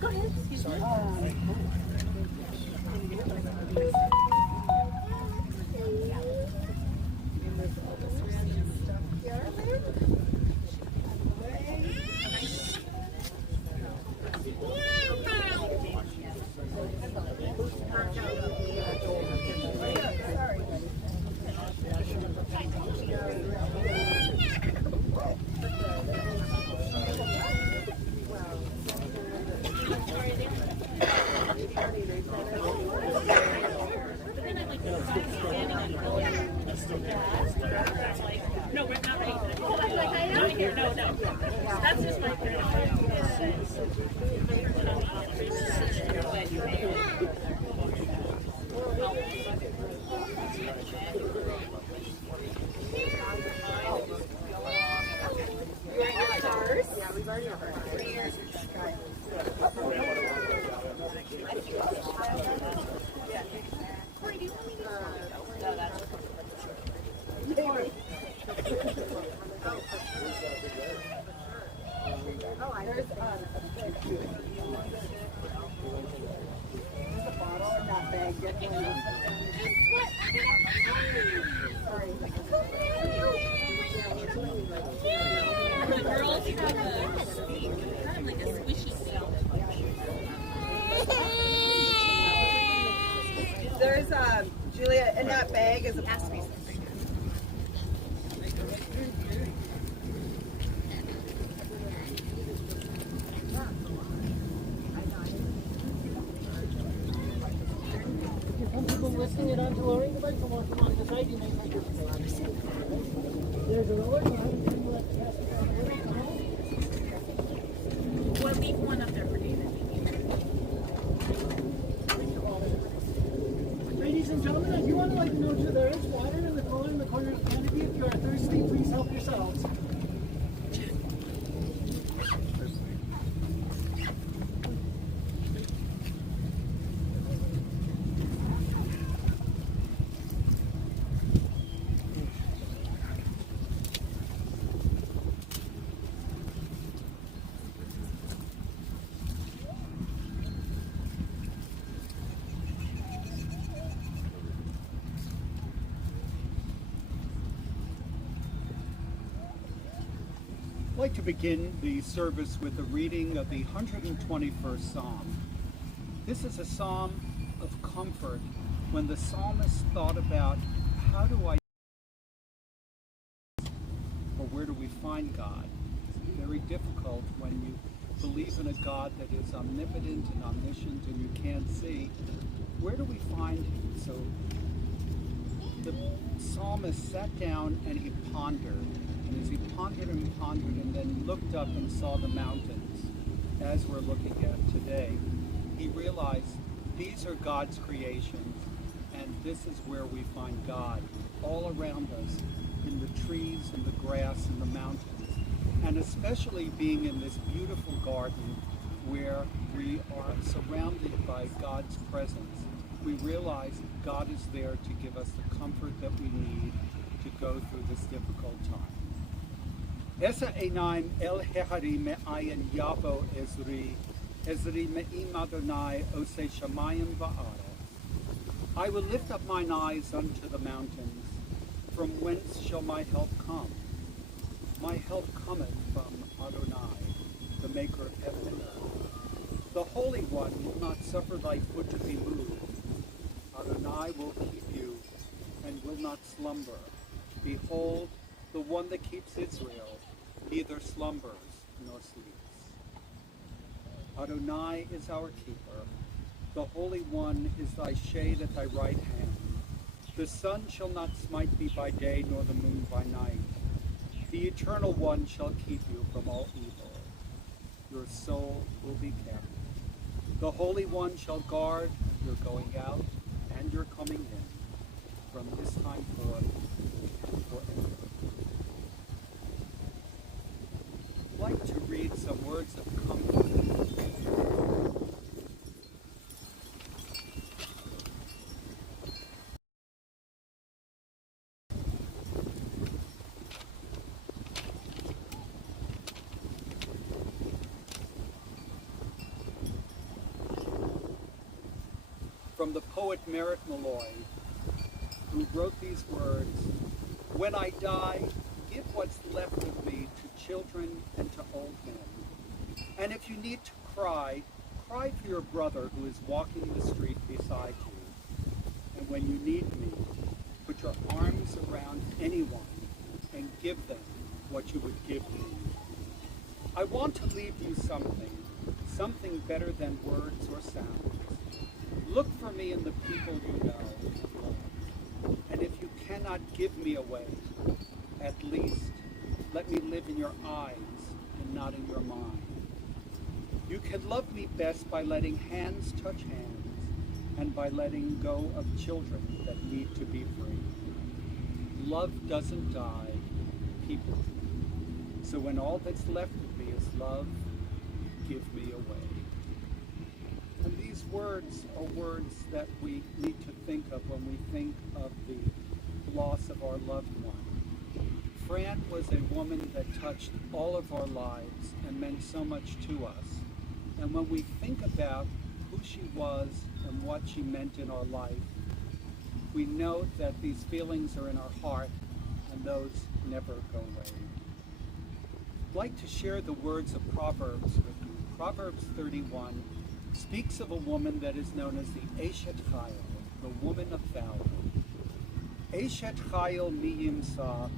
Go ahead. Excuse me. No, we're not ready. Not here. No. That's just my Yeah, we've already heard. There's a bottle in that bag. Sorry. The girls have kind of like a squishy smell. There's Julia, in that bag is a pastry. Listening it onto a ring device, come on, this ID may make your There's a roller We'll leave one up there for David. Ladies and gentlemen, if you want to know too, there is water in the cooler in the corner of the canopy. If you are thirsty, please help yourselves. I'd like to begin the service with a reading of the 121st Psalm. This is a psalm of comfort when the psalmist thought about how do I or where do we find God? It's very difficult when you believe in a God that is omnipotent and omniscient and you can't see. Where do we find him? So the psalmist sat down and he pondered. And as he pondered and then looked up and saw the mountains, as we're looking at today, he realized these are God's creations, and this is where we find God, all around us, in the trees and the grass and the mountains, and especially being in this beautiful garden where we are surrounded by God's presence. We realize God is there to give us the comfort that we need to go through this difficult time. Esa einaim el hehari me'ayin yavo Ezri me'im Adonai ose shamayim va'aretz. I will lift up mine eyes unto the mountains. From whence shall my help come? My help cometh from Adonai, the maker of heaven and earth. The Holy One will not suffer thy foot to be moved. Adonai will keep you and will not slumber. Behold, the one that keeps Israel neither slumbers nor sleeps. Adonai is our keeper. The Holy One is thy shade at thy right hand. The sun shall not smite thee by day, nor the moon by night. The Eternal One shall keep you from all evil. Your soul will be kept. The Holy One shall guard your going out and your coming in from this time forth and forever. I'd like to read some words of comfort. from the poet Merritt Malloy, who wrote these words, "When I die, give what's left of me to children and to old men. And if you need to cry, cry for your brother who is walking the street beside you. And when you need me, put your arms around anyone and give them what you would give me. I want to leave you something better than words or sounds. Look for me in the people you know and love. And if you cannot give me away, at least let me live in your eyes and not in your mind. You can love me best by letting hands touch hands and by letting go of children that need to be free. Love doesn't die, people do. So when all that's left of me is love, give me away." And these words are words that we need to think of when we think of the loss of our loved one. Fran was a woman that touched all of our lives and meant so much to us. And when we think about who she was and what she meant in our life, we know that these feelings are in our heart and those never go away. I'd like to share the words of Proverbs with you. Proverbs 31 speaks of a woman that is known as the Eshet Chayil, the woman of valor. Eshet Chayil mi yimsa,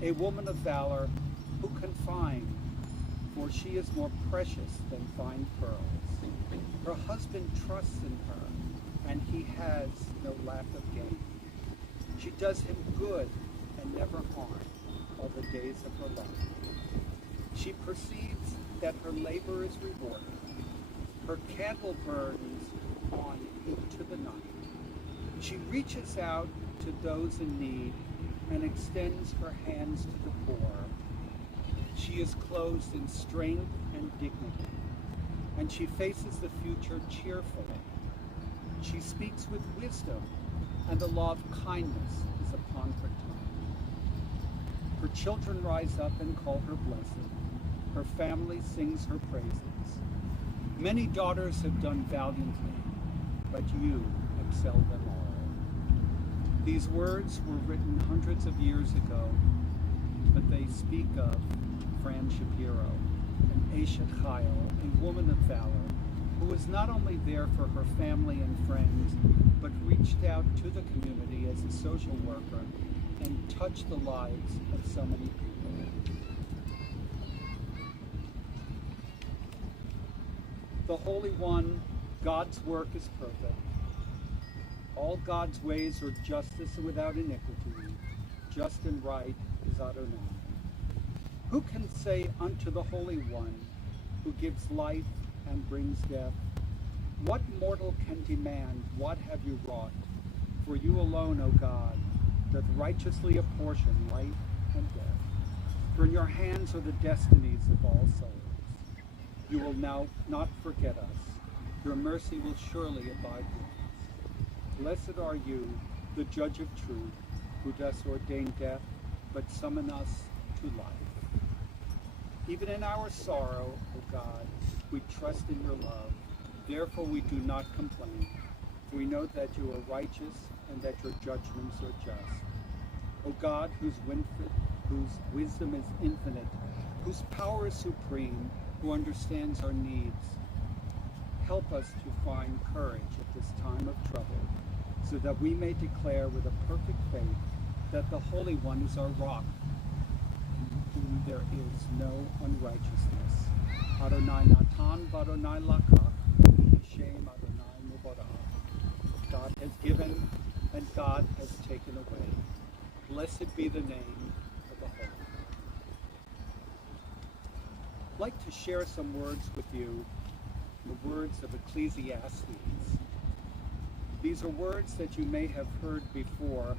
a woman of valor who can find, for she is more precious than fine pearls. Her husband trusts in her, and he has no lack of gain. She does him good and never harm all the days of her life. She perceives that her labor is rewarded. Her candle burns on into the night. She reaches out to those in need and extends her hands to the poor. She is clothed in strength and dignity, and she faces the future cheerfully. She speaks with wisdom, and the law of kindness is upon her tongue. Her children rise up and call her blessed. Her family sings her praises. Many daughters have done valiantly, but you excel them all. These words were written hundreds of years ago, but they speak of Francis Shapiro, an Eshet Chayil, a woman of valor, who was not only there for her family and friends, but reached out to the community as a social worker and touched the lives of so many people. The Holy One, God's work is perfect. All God's ways are justice and without iniquity. Just and right is Adonai. Who can say unto the Holy One, who gives life and brings death, what mortal can demand, what have you wrought? For you alone, O God, doth righteously apportion life and death. For in your hands are the destinies of all souls. You will now not forget us. Your mercy will surely abide with us. Blessed are you, the judge of truth, who dost ordain death, but summon us to life. Even in our sorrow, O God, we trust in your love. Therefore we do not complain. We know that you are righteous and that your judgments are just. O God, whose wisdom is infinite, whose power is supreme, who understands our needs, help us to find courage at this time of trouble, so that we may declare with a perfect faith that the Holy One is our rock, in whom there is no unrighteousness. Adonai Natan v'Adonai Lakach, Shem Adonai Mubarach. God has given and God has taken away. Blessed be the name of the Holy One. I'd like to share some words with you, the words of Ecclesiastes. These are words that you may have heard before,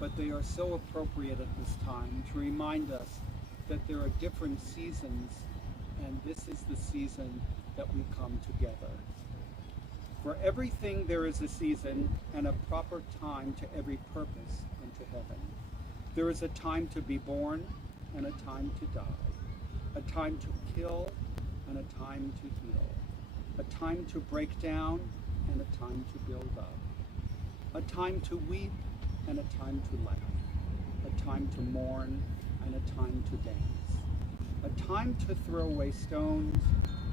but they are so appropriate at this time to remind us that there are different seasons, and this is the season that we come together. For everything there is a season and a proper time to every purpose unto heaven. There is a time to be born and a time to die, a time to kill and a time to heal, a time to break down and a time to build up, a time to weep and a time to laugh, a time to mourn and a time to dance, a time to throw away stones,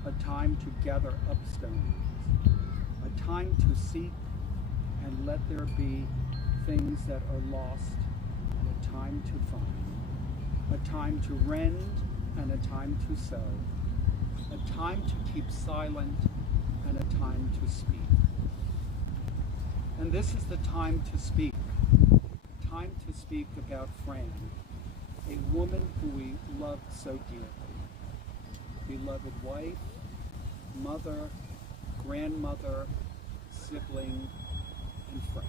a time to gather up stones, a time to seek and let there be things that are lost, and a time to find, a time to rend and a time to sow, a time to keep silent and a time to speak. And this is the time to speak about Fran, a woman who we loved so dearly, beloved wife, mother, grandmother, sibling, and friend.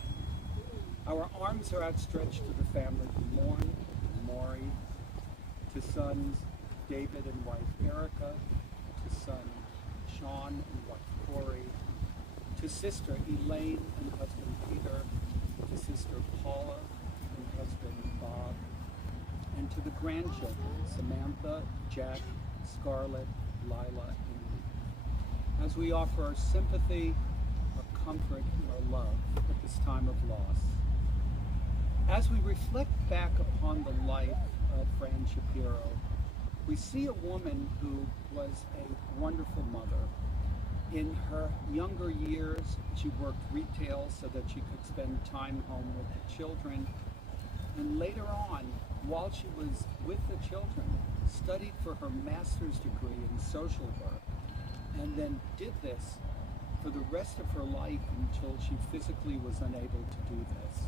Our arms are outstretched to the family who mourn, to Maury, to sons David and wife Erica, to son Sean and wife Corey, to sister Elaine and husband Peter, to sister Paula and husband Bob, and to the grandchildren Samantha, Jack, Scarlett, Lila, and me, as we offer our sympathy, our comfort, and our love at this time of loss. As we reflect back upon the life of Fran Shapiro, we see a woman who was a wonderful mother. In her younger years, she worked retail so that she could spend time home with the children. And later on, while she was with the children, studied for her master's degree in social work, and then did this for the rest of her life until she physically was unable to do this.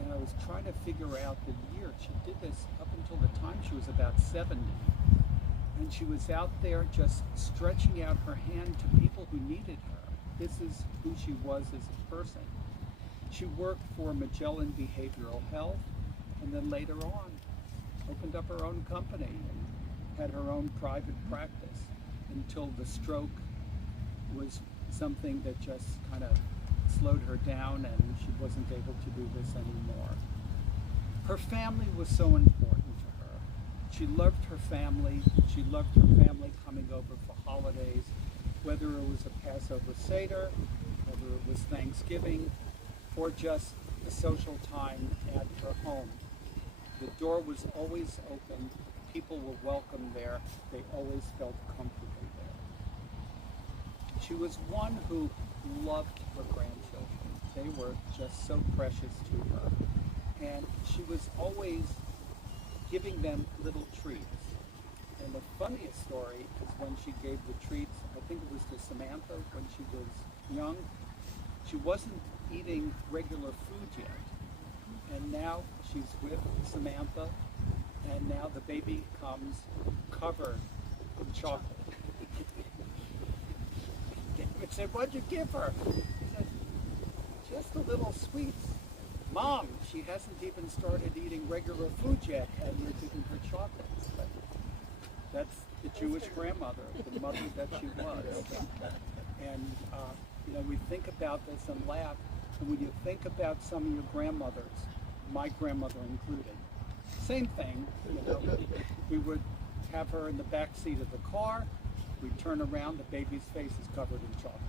And I was trying to figure out the year. She did this up until the time she was about 70. And she was out there just stretching out her hand to people who needed her. This is who she was as a person. She worked for Magellan Behavioral Health, and then later on opened up her own company and had her own private practice until the stroke was something that just kind of slowed her down and she wasn't able to do this anymore. Her family was so important to her. She loved her family. She loved her family coming over for holidays, whether it was a Passover Seder, whether it was Thanksgiving, or just a social time at her home. The door was always open. People were welcome there. They always felt comfortable there. She was one who loved her grandchildren. They were just so precious to her. And she was always giving them little treats. And the funniest story is when she gave the treats, I think it was to Samantha when she was young. She wasn't eating regular food yet. And now she's with Samantha, and now the baby comes covered in chocolate. David said, "What'd you give her?" He said, "Just a little sweets." "Mom, she hasn't even started eating regular food yet, and you're giving her chocolates." But that's the Jewish grandmother, the mother that she was. And we think about this and laugh. And when you think about some of your grandmothers, my grandmother included, same thing. We would have her in the back seat of the car. We'd turn around, the baby's face is covered in chocolate.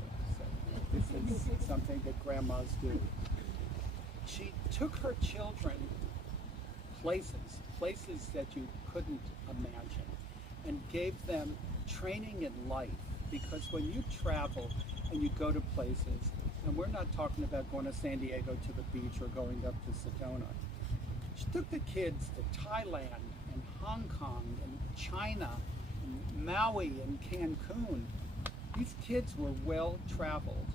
So this is something that grandmas do. She took her children places that you couldn't imagine, and gave them training in life. Because when you travel and you go to places, and we're not talking about going to San Diego to the beach or going up to Sedona. She took the kids to Thailand and Hong Kong and China and Maui and Cancun. These kids were well traveled.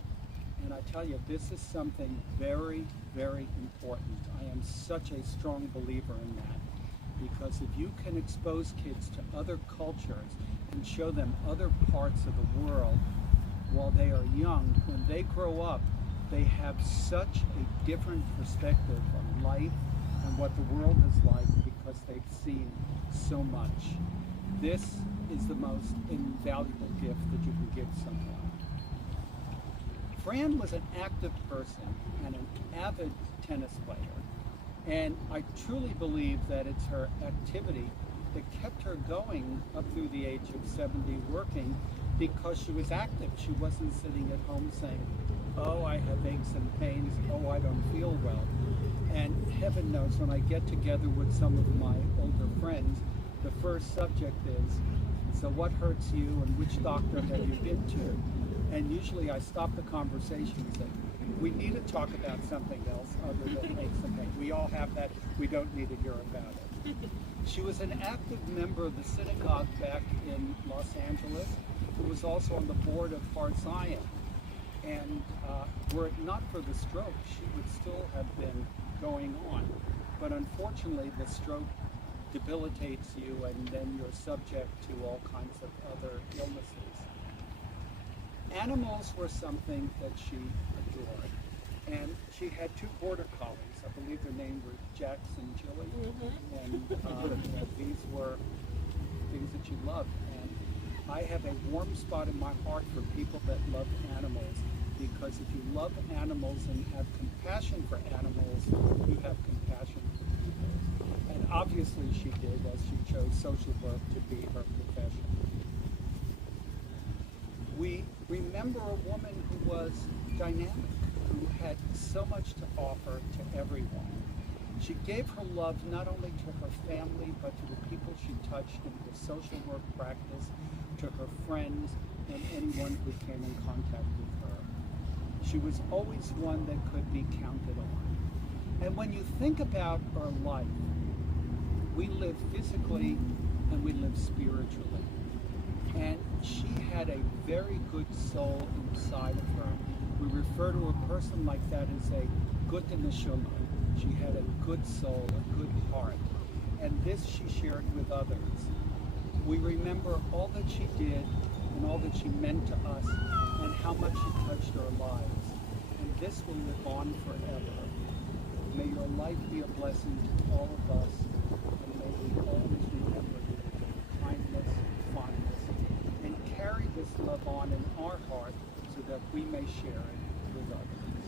And I tell you, this is something very, very important. I am such a strong believer in that. Because if you can expose kids to other cultures and show them other parts of the world while they are young, when they grow up, they have such a different perspective on life and what the world is like because they've seen so much. This is the most invaluable gift that you can give someone. Fran was an active person and an avid tennis player. And I truly believe that it's her activity that kept her going up through the age of 70 working, because she was active. She wasn't sitting at home saying, oh, I have aches and pains, oh, I don't feel well. And heaven knows, when I get together with some of my older friends, the first subject is, so what hurts you and which doctor have you been to? And usually I stop the conversation and say, we need to talk about something else other than aches and pains. We all have that. We don't need to hear about it. She was an active member of the synagogue back in Los Angeles, who was also on the board of Far Zion. And were it not for the stroke, she would still have been going on. But unfortunately, the stroke debilitates you, and then you're subject to all kinds of other illnesses. Animals were something that she adored. And she had 2 border collies. I believe their names were Jax and Jilly. And these were things that she loved. And I have a warm spot in my heart for people that love animals, because if you love animals and have compassion for animals, you have compassion for people. And obviously she did, as she chose social work to be her profession. We remember a woman who was dynamic, who had so much to offer to everyone. She gave her love not only to her family, but to the people she touched in her social work practice, to her friends, and anyone who came in contact with her. She was always one that could be counted on. And when you think about her life, we live physically and we live spiritually. And she had a very good soul inside of her. We refer to a person like that as a gute neshama. She had a good soul, a good heart. And this she shared with others. We remember all that she did and all that she meant to us and how much she touched our lives. And this will live on forever. May your life be a blessing to all of us, and may we always remember kindness, fondness, and carry this love on in our heart so that we may share it with others.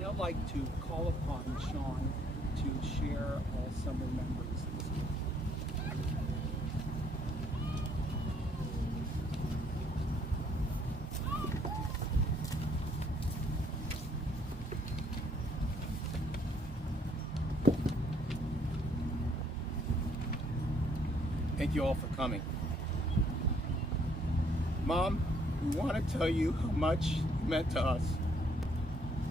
Now I'd like to call upon Sean to share some remembrances. Thank you all for coming. Mom, we want to tell you how much you meant to us.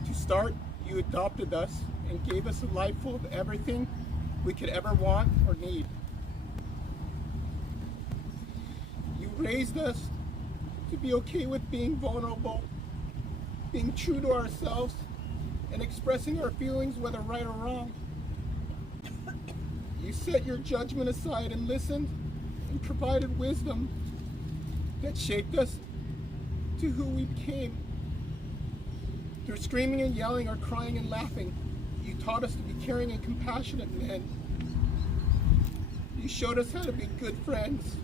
To start, you adopted us and gave us a life full of everything we could ever want or need. You raised us to be okay with being vulnerable, being true to ourselves, and expressing our feelings, whether right or wrong. You set your judgment aside and listened and provided wisdom that shaped us to who we became. Through screaming and yelling or crying and laughing, you taught us to be caring and compassionate men. You showed us how to be good friends.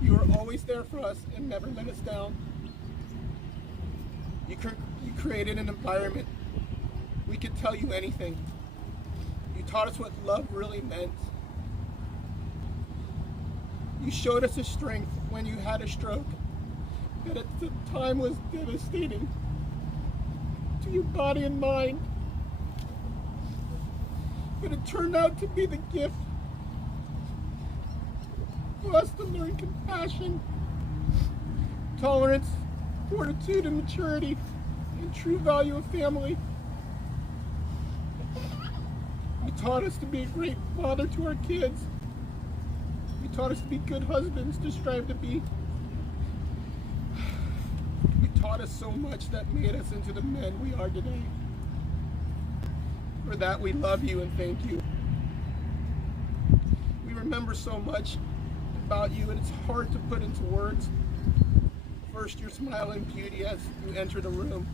You were always there for us and never let us down. You created an environment we could tell you anything. You taught us what love really meant. You showed us a strength when you had a stroke that at the time was devastating to your body and mind. But it turned out to be the gift for us to learn compassion, tolerance, fortitude, and maturity, and true value of family. You taught us to be a great father to our kids. You taught us to be good husbands to strive to be. You taught us so much that made us into the men we are today. For that we love you and thank you. We remember so much about you, and it's hard to put into words. First, your smile and beauty as you enter the room.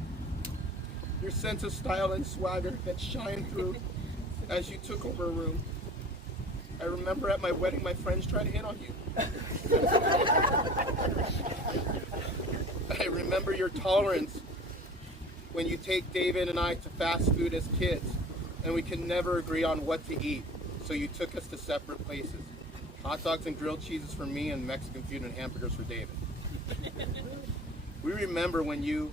Your sense of style and swagger that shine through as you took over a room. I remember at my wedding, my friends tried to hit on you. I remember your tolerance when you take David and I to fast food as kids, and we could never agree on what to eat, so you took us to separate places. hot dogs and grilled cheeses for me, and Mexican food and hamburgers for David. We remember when you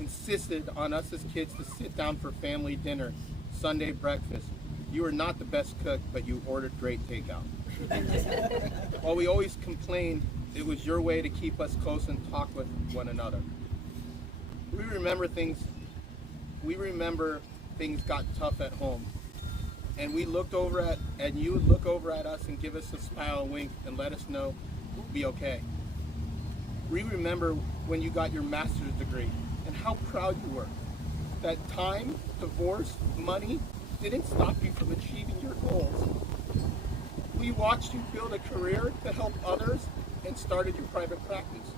insisted on us as kids to sit down for family dinner, Sunday breakfast. You were not the best cook, but you ordered great takeout. While we always complained, it was your way to keep us close and talk with one another. We remember things got tough at home, and we looked over at, and you would look over at us and give us a smile and wink and let us know we'll be okay. We remember when you got your master's degree and how proud you were. That time, divorce, money didn't stop you from achieving your goals. We watched you build a career to help others and started your private practice.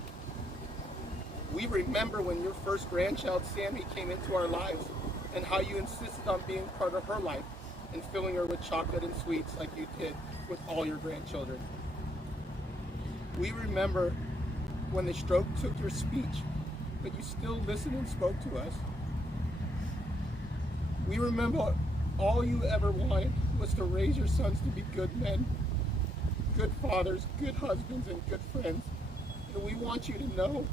We remember when your first grandchild, Sammy, came into our lives and how you insisted on being part of her life and filling her with chocolate and sweets like you did with all your grandchildren. We remember when the stroke took your speech, but you still listened and spoke to us. We remember all you ever wanted was to raise your sons to be good men, good fathers, good husbands, and good friends. And we want you to know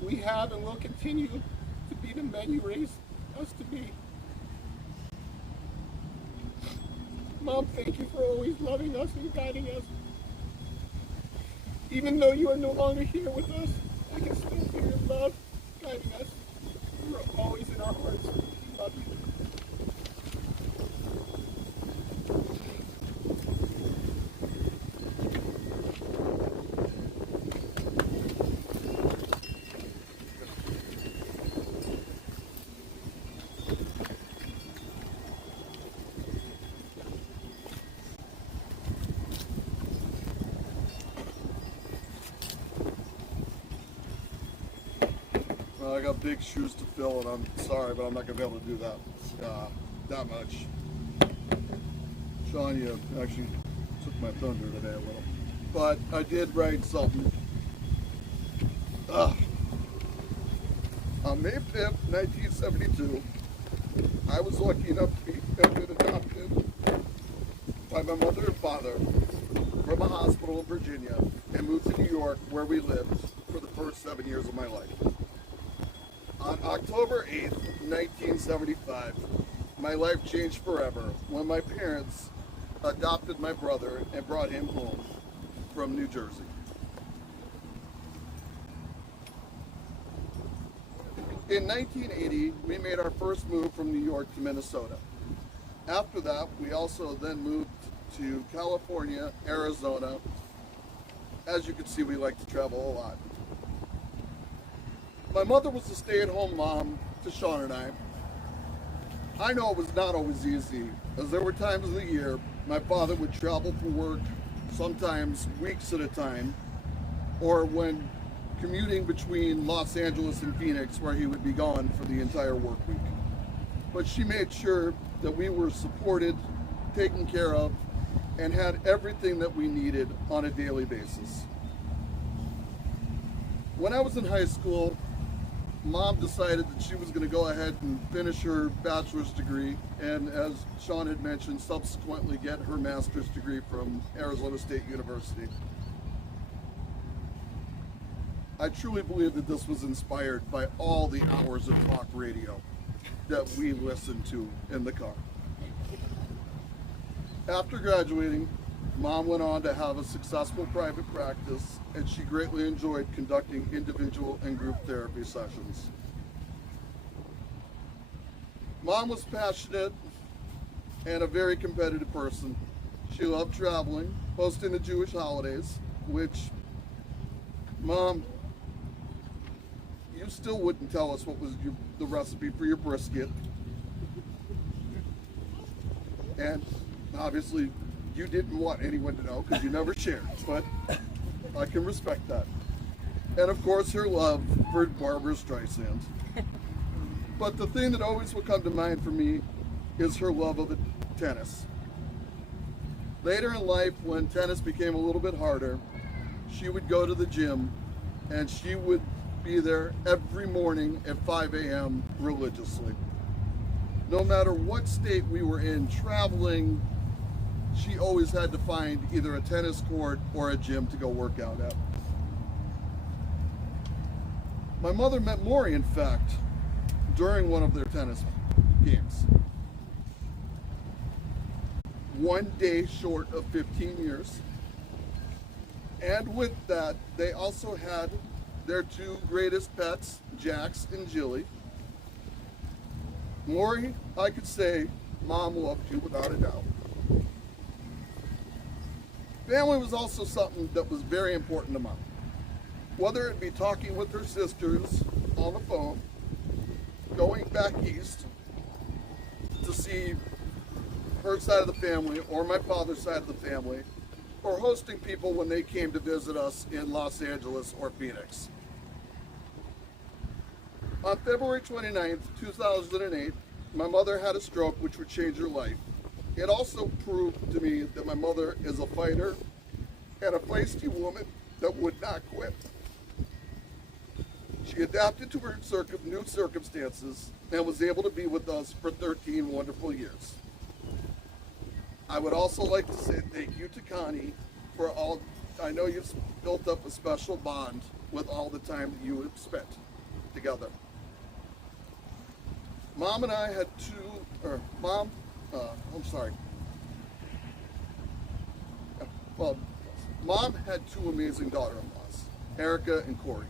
we have and will continue to be the men you raised us to be. Mom, thank you for always loving us and guiding us. Even though you are no longer here with us, I can still feel your love guiding us. You are always in our hearts. We love you. Well, I got big shoes to fill, and I'm sorry, but I'm not going to be able to do that much. Sean, you actually took my thunder today a little. But I did write something. On May 5th, 1972, I was lucky enough to have been adopted by my mother and father from a hospital in Virginia and moved to New York, where we lived for the first 7 years of my life. On October 8th, 1975, my life changed forever when my parents adopted my brother and brought him home from New Jersey. In 1980, we made our first move from New York to Minnesota. After that, we also then moved to California, Arizona. As you can see, we like to travel a lot. My mother was a stay-at-home mom to Sean and I. I know it was not always easy, as there were times of the year my father would travel for work, sometimes weeks at a time, or when commuting between Los Angeles and Phoenix, where he would be gone for the entire work week. But she made sure that we were supported, taken care of, and had everything that we needed on a daily basis. When I was in high school, Mom decided that she was going to go ahead and finish her bachelor's degree, and as Sean had mentioned, subsequently get her master's degree from Arizona State University. I truly believe that this was inspired by all the hours of talk radio that we listened to in the car. After graduating, Mom went on to have a successful private practice, and she greatly enjoyed conducting individual and group therapy sessions. Mom was passionate and a very competitive person. She loved traveling, hosting the Jewish holidays, which, Mom, you still wouldn't tell us what was the recipe for your brisket. And obviously, you didn't want anyone to know because you never shared, but I can respect that. And of course, her love for Barbara Streisand. But the thing that always will come to mind for me is her love of tennis. Later in life, when tennis became a little bit harder, she would go to the gym and she would be there every morning at 5 a.m. religiously. No matter what state we were in traveling, she always had to find either a tennis court or a gym to go work out at. My mother met Maury, in fact, during one of their tennis games. One day short of 15 years. And with that, they also had their two greatest pets, Jax and Jilly. Maury, I could say, Mom loved you without a doubt. Family was also something that was very important to Mom. Whether it be talking with her sisters on the phone, going back east to see her side of the family or my father's side of the family, or hosting people when they came to visit us in Los Angeles or Phoenix. On February 29th, 2008, my mother had a stroke which would change her life. It also proved to me that my mother is a fighter and a feisty woman that would not quit. She adapted to her new circumstances and was able to be with us for 13 wonderful years. I would also like to say thank you to Connie for all. I know you've built up a special bond with all the time that you have spent together. Mom and I had Mom had two amazing daughter-in-laws, Erica and Corey.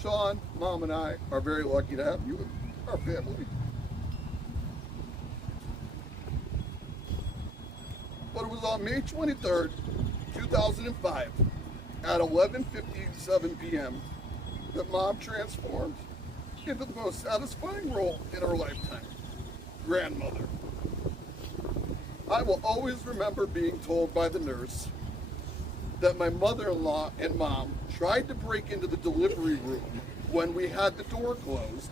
Sean, Mom and I are very lucky to have you in our family. But it was on May 23rd, 2005, at 11:57 p.m., that Mom transformed into the most satisfying role in her lifetime, grandmother. I will always remember being told by the nurse that my mother-in-law and Mom tried to break into the delivery room when we had the door closed.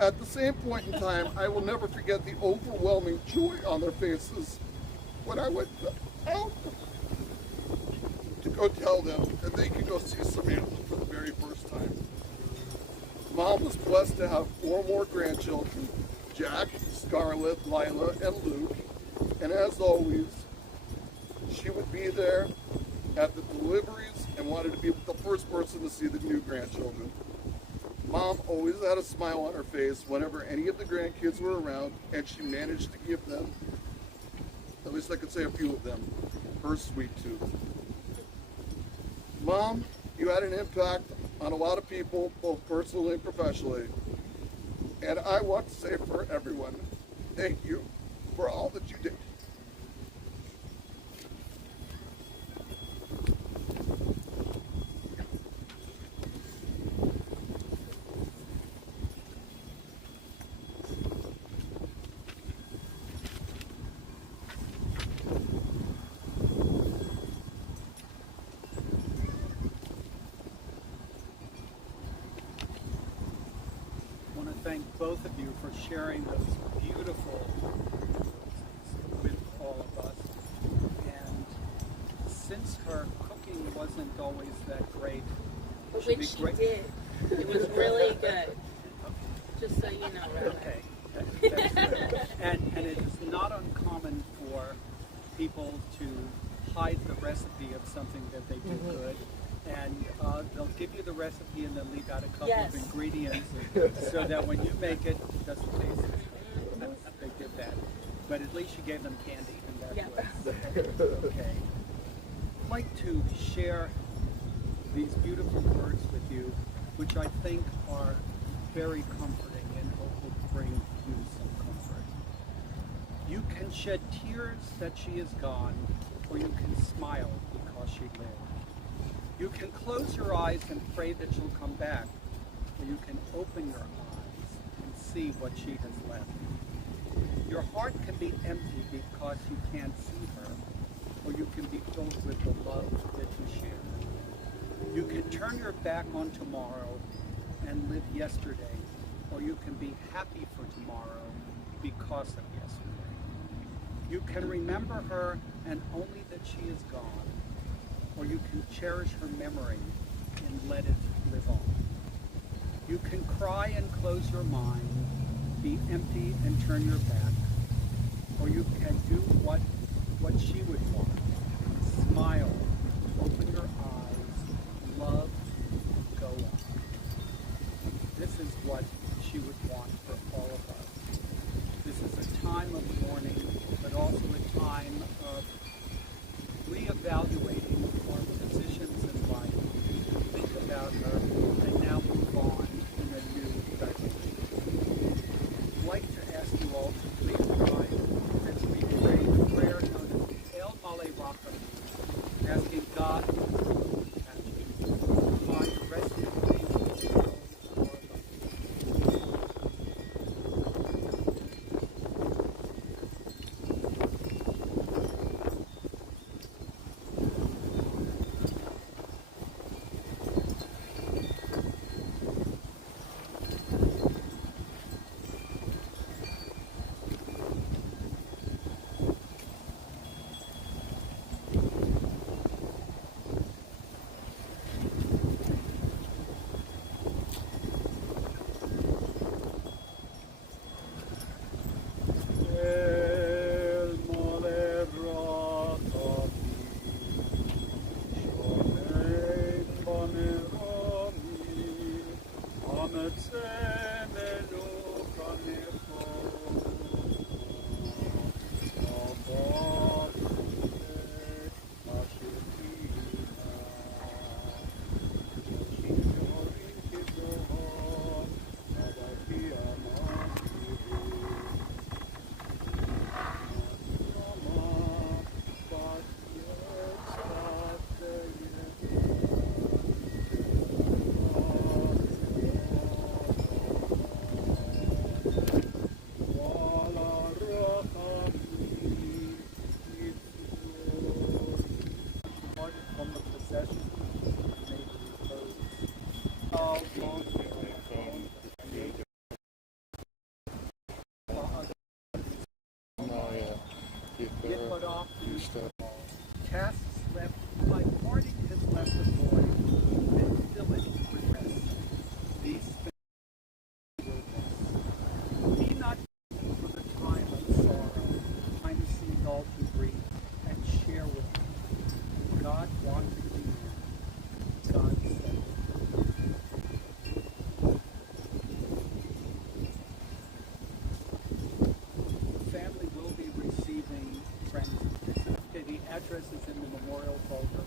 At the same point in time, I will never forget the overwhelming joy on their faces when I went out to go tell them that they could go see Samantha for the very first time. Mom was blessed to have 4 more grandchildren, Jack, Scarlett, Lila, and Luke, and as always, she would be there at the deliveries and wanted to be the first person to see the new grandchildren. Mom always had a smile on her face whenever any of the grandkids were around, and she managed to give them, at least I could say a few of them, her sweet tooth. Mom, you had an impact on a lot of people, both personally and professionally. And I want to say for everyone, thank you for all that you did. I want to thank both of you for sharing those beautiful with all of us. And since her cooking wasn't always that great, Which she did. It was really good. Just so you know, Reverend. okay, that's good. And it is not uncommon for people to hide the recipe of something that they do good. And they'll give you the recipe and then leave out a couple Yes. of ingredients so that when you make it, it doesn't taste as good. They did that. But at least you gave them candy, and that Yeah. was okay. I'd like to share these beautiful words with you, which I think are very comforting and hope will bring you some comfort. You can shed tears that she is gone, or you can smile because she lived. You can close your eyes and pray that she'll come back, or you can open your eyes and see what she has left. Your heart can be empty because you can't see her, or you can be filled with the love that you share. You can turn your back on tomorrow and live yesterday, or you can be happy for tomorrow because of yesterday. You can remember her and only that she is gone, or you can cherish her memory and let it live on. You can cry and close your mind, be empty and turn your back, or you can do what she would want. Smile, open your eyes, love, go on. This is what she would want for all of us. This is a time of mourning, but also a time of reevaluating our positions in life. Think about her and now move on in a new direction. I'd like to ask you all to please rise as we pray the prayer known as El Male Racham, asking God to find resting place in our life. Tasks left, like morning has left the boy, and fill it with rest. These things will miss. Be not for the time of sorrow, time seemed all too brief, and share with me. God wanted you near. God said. Family will be receiving friends. The address is in the memorial folder.